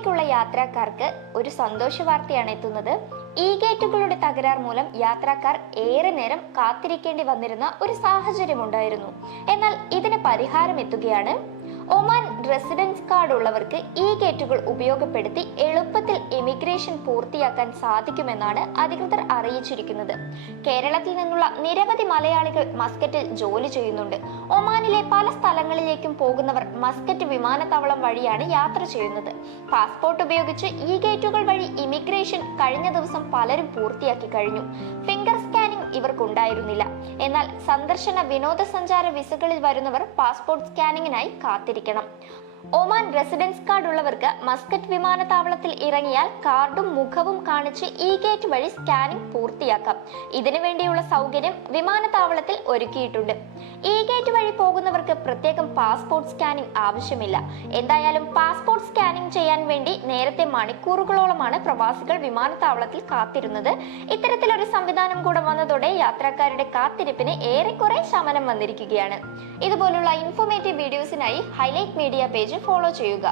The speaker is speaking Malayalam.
ഒമാനിലേക്കുള്ള യാത്രക്കാർക്ക് ഒരു സന്തോഷ വാർത്തയാണ് എത്തുന്നത്. ഈ ഗേറ്റുകളുടെ തകരാർ മൂലം യാത്രക്കാർ ഏറെ നേരം കാത്തിരിക്കേണ്ടി വന്നിരുന്ന ഒരു സാഹചര്യമുണ്ടായിരുന്നു. എന്നാൽ ഇതിന് പരിഹാരം എത്തുകയാണ് ഒമാൻ റെസിഡൻസ് കാർഡ് ഉള്ളവർക്ക് ഈ ഗേറ്റുകൾ ഉപയോഗപ്പെടുത്തി എളുപ്പത്തിൽ ഇമിഗ്രേഷൻ പൂർത്തിയാക്കാൻ സാധിക്കുമെന്നാണ് അധികൃതർ അറിയിച്ചിരിക്കുന്നത്. കേരളത്തിൽ നിന്നുള്ള നിരവധി മലയാളികൾ മസ്കറ്റിൽ ജോലി ചെയ്യുന്നുണ്ട്. ഒമാനിലെ പല സ്ഥലങ്ങളിലേക്കും പോകുന്നവർ മസ്കറ്റ് വിമാനത്താവളം വഴിയാണ് യാത്ര ചെയ്യുന്നത്. പാസ്പോർട്ട് ഉപയോഗിച്ച് ഈ ഗേറ്റുകൾ വഴി ഇമിഗ്രേഷൻ കഴിഞ്ഞ ദിവസം പലരും പൂർത്തിയാക്കി കഴിഞ്ഞു. ഫിംഗർ സ്കാനിംഗ് ഇവർക്കുണ്ടായിരുന്നില്ല. എന്നാൽ സന്ദർശന വിനോദസഞ്ചാര വിസകളിൽ വരുന്നവർ പാസ്പോർട്ട് സ്കാനിങ്ങിനായി കാത്തിരിക്കണം. ഒമാൻ റെസിഡൻസ് കാർഡ് ഉള്ളവർക്ക് മസ്കറ്റ് വിമാനത്താവളത്തിൽ ഇറങ്ങിയാൽ കാർഡും മുഖവും കാണിച്ച് ഇ ഗേറ്റ് വഴി സ്കാനിംഗ് പൂർത്തിയാക്കാം. ഇതിനു വേണ്ടിയുള്ള സൗകര്യം വിമാനത്താവളത്തിൽ ഒരുക്കിയിട്ടുണ്ട്. ഇ ഗേറ്റ് വഴി പോകുന്നവർക്ക് പ്രത്യേകം പാസ്പോർട്ട് സ്കാനിംഗ് ആവശ്യമില്ല. എന്തായാലും പാസ്പോർട്ട് സ്കാനിംഗ് ചെയ്യാൻ വേണ്ടി നേരത്തെ മണിക്കൂറുകളോളമാണ് പ്രവാസികൾ വിമാനത്താവളത്തിൽ കാത്തിരുന്നത്. ഇത്തരത്തിലൊരു സംവിധാനം കൂടെ വന്നതോടെ യാത്രക്കാരുടെ കാത്തിരിപ്പിന് ഏറെക്കുറെ ശമനം വന്നിരിക്കുകയാണ്. ഇതുപോലുള്ള ഇൻഫോർമേറ്റീവ് വീഡിയോസിനായി ഹൈലൈറ്റ് മീഡിയ പേജ് ഫോളോ ചെയ്യുക.